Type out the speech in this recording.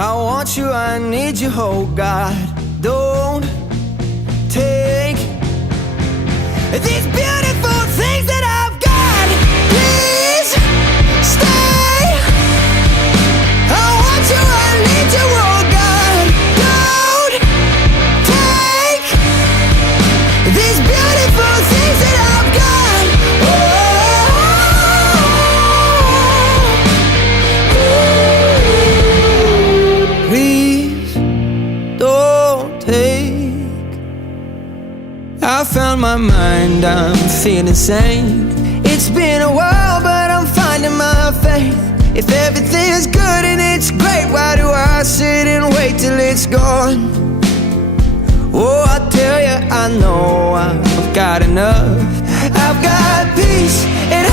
I want you, I need you, oh God. Don't take these beautiful things that I've got. Please stay. I want you, I need you, oh God. Don't take these beautiful things that I've got. Please don't take. I found my mind, I'm feeling sane. It's been a while, but I'm finding my faith. If everything is good and it's great, why do I sit and wait till it's gone? Oh, I tell you, I know I've got enough. I've got peace and